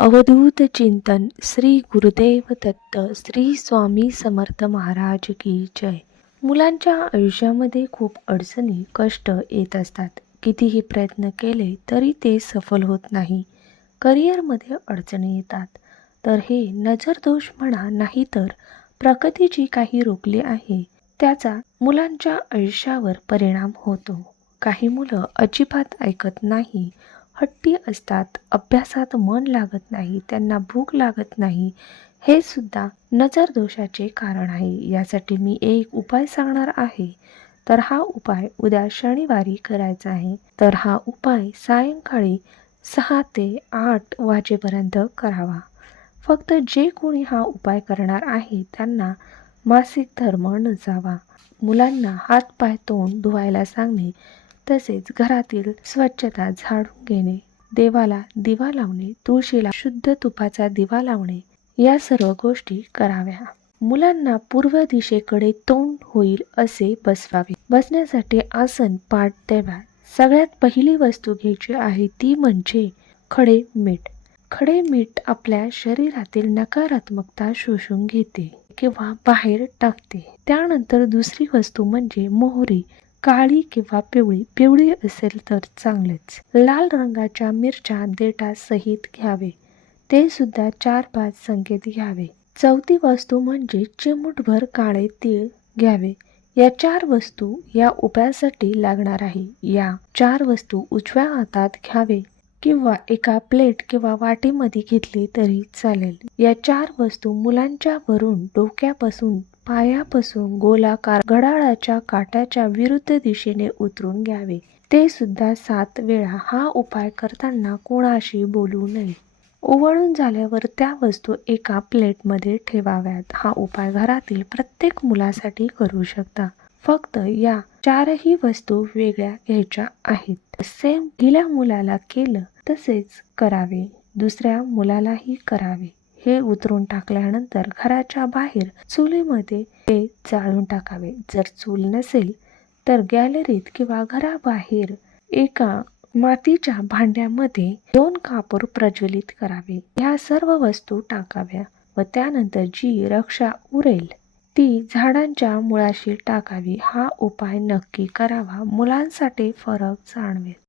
अवधूत चिंतन श्री गुरुदेव दत्त श्री स्वामी समर्थ महाराज की जय. मुलांच्या आयुष्यामध्ये खूप अडचणी कष्ट येत असतात. कितीही प्रयत्न केले तरी ते सफल होत नाही. करिअरमध्ये अडचणी येतात. तर हे नजर दोष म्हणा नाही तर प्रकृती जी काही रोखली आहे. त्याचा मुलांच्या आयुष्यावर परिणाम होतो. काही मुलं अजिबात ऐकत नाही. हट्टी असतात अभ्यासात मन लागत नाही त्यांना भूक लागत नाही हे सुद्धा नजर दोषाचे कारण आहे. यासाठी मी एक उपाय सांगणार आहे. तर हा उपाय उद्या शनिवारी करायचा आहे. तर हा उपाय सायंकाळी सहा ते आठ वाजेपर्यंत करावा. फक्त जे कोणी हा उपाय करणार आहे त्यांना मासिक धर्म नसावा मुलांना हात पाय तोंड धुवायला सांगणे तसेच घरातील स्वच्छता झाडून घेणे देवाला दिवा लावणे तुळशीला शुद्ध तुपाचा दिवा लावणे या सर्व गोष्टी कराव्या. मुलांना पूर्व दिशेकडे तोंड होईल असे बसवावे. बसण्यासाठी आसन पाठ द्याव्या सगळ्यात पहिली वस्तू घ्यायची आहे ती म्हणजे खडे मीठ. खडे मीठ आपल्या शरीरातील नकारात्मकता शोषून घेते किंवा बाहेर टाकते. त्यानंतर दुसरी वस्तू म्हणजे मोहरी. काळी किंवा पिवळी पिवळी असेल तर चांगलेच. लाल रंगाच्या मिरच्या देठा सहित घ्यावे. ते सुद्धा चार पाच संकेत घ्यावे. चौथी वस्तू म्हणजे चिमूटभर काळे तीळ घ्यावे. या चार वस्तू या उपायासाठी लागणार आहे. या चार वस्तू उजव्या हातात घ्यावे किंवा एका प्लेट किंवा वाटीमध्ये घेतली तरी चालेल. या चार वस्तू मुलांच्या वरून डोक्यापासून पायापासून गोलाकार घड्याळाच्या काट्याच्या विरुद्ध दिशेने उतरून घ्यावे. ते सुद्धा सात वेळा हा उपाय करताना कोणाशी बोलू नये. ओवाळून झाल्यावर त्या वस्तू एका प्लेटमध्ये ठेवाव्यात. हा उपाय घरातील प्रत्येक मुलासाठी करू शकता. फक्त या चारही वस्तू वेगळ्या घ्यायच्या आहेत. सेम गेल्या मुलाला केलं तसेच करावे. दुसऱ्या मुलालाही करावे. हे उतरून टाकल्यानंतर घराच्या बाहेर चुलीमध्ये ते जाळून टाकावे. जर चूल नसेल तर गॅलरीत किंवा घराबाहेर एका मातीच्या भांड्यामध्ये दोन कापूर प्रज्वलित करावे. ह्या सर्व वस्तू टाकाव्या व त्यानंतर जी रक्षा उरेल ती झाडांच्या मुळाशी टाकावी. हा उपाय नक्की करावा. मुलांसाठी फरक जाणवेल.